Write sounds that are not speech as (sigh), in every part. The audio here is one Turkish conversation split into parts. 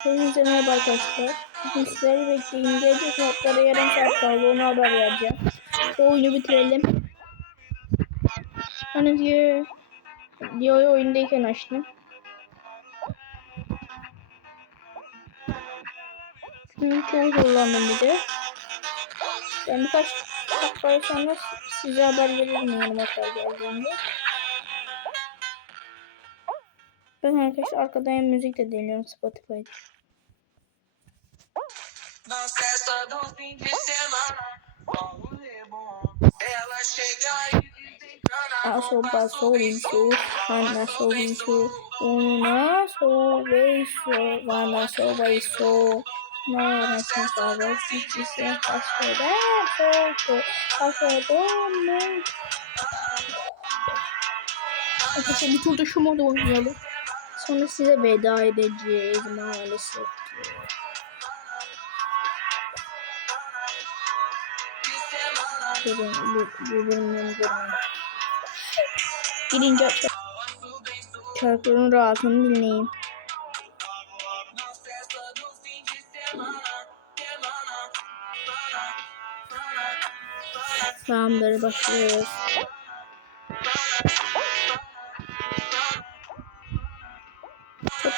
Hepinize merhaba arkadaşlar. Bugün sizleri bekleyin. Gelecek notlara yarım saat kaldı. Onu haber vereceğim. Bu oyunu bitirelim. Hani diyor, diyor oyundayken açtım. Çoğu kullandım bir de. Ben birkaç dakika sonra size haber veririm yani notlar geldiğinde. Ben arkadaşlar arkadan müzik de dinliyorum Spotify'da. Na festa do fim de semana. Ela chega e desencana. Aso baso isso, ana so isso, una so beso, vana so beso. Nara so para si se hasera foto, hasera mu. Arkadaşlar bir turda şu modu oynayalım. Sonra size veda edeceğiz maalesef. Bölümden durun. Birinci. Şarkının rahatını dinleyin. Tamamdır başlıyoruz.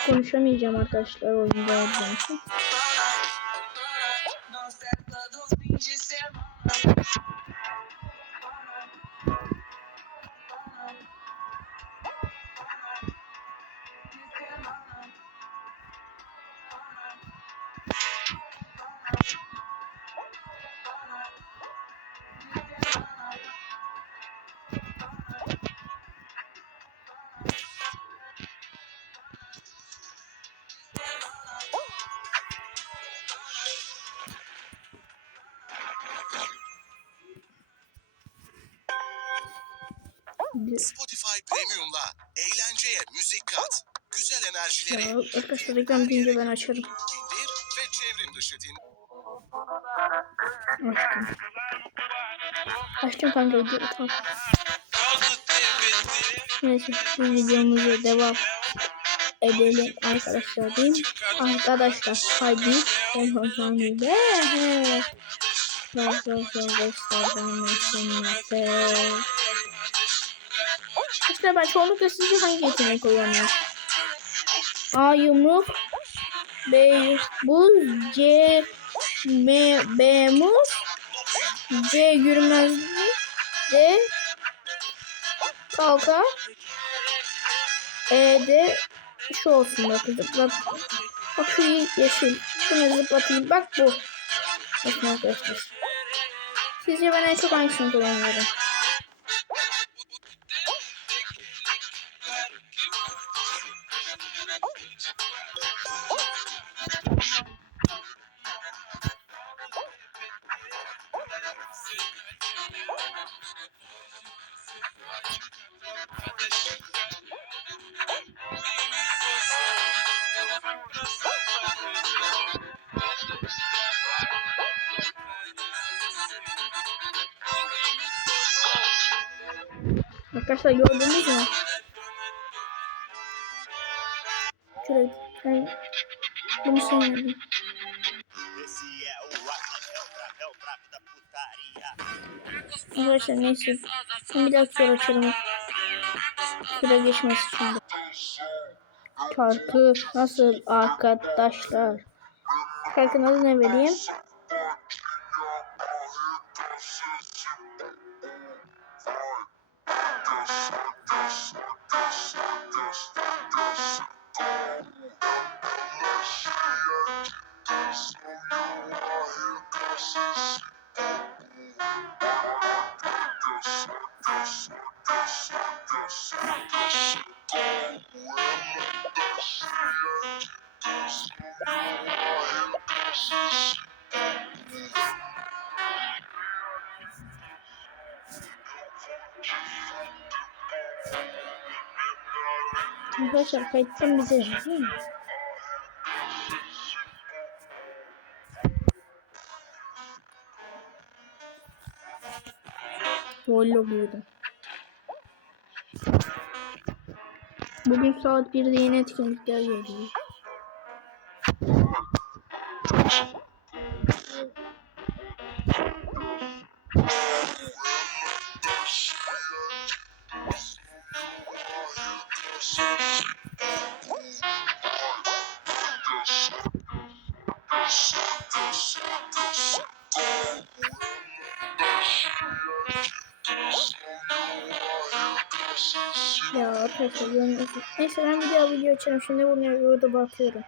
Konuşamayacağım arkadaşlar oyunda olduğum için. Spotify Premium'la eğlenceye müzik kat. Güzel enerjileri Ya arkadaşlar reklam deyince ben açarım. indir ve çevrim dışı din. Açtım. Açtım kanka tamam. Neyse bu videomuza devam edelim arkadaşlar diyeyim. Arkadaşlar hadi ben hoşlandım bak bak gösterdim size. İşte ben çoğunlukla sizce hangi yetenek kullanıyorum? A yumruk B buz C M B muz C yürümezlik D kalka E de şu olsun bak zıplat. Bak şu yeşil. Şunu zıplatayım. Bak bu. Bakın arkadaşlar. Sizce ben en çok hangisini kullanıyorum? Arkadaşlar gördünüz mü? Şöyle ben bunu putaria. Arkadaşlar neyse. Ben bir dakika sonra açarım. Süre geçmesi şimdi. Şarkı nasıl arkadaşlar? Şarkının adı ne vereyim? Arkadaşlar kayıttan bize değil mi? Vollo girdim. Bugün saat 1'de yeni etkinlikler geliyor. (laughs) Ya görmüyorsun. Neyse ben daha video açarım. Şimdi bunu burada bakıyorum.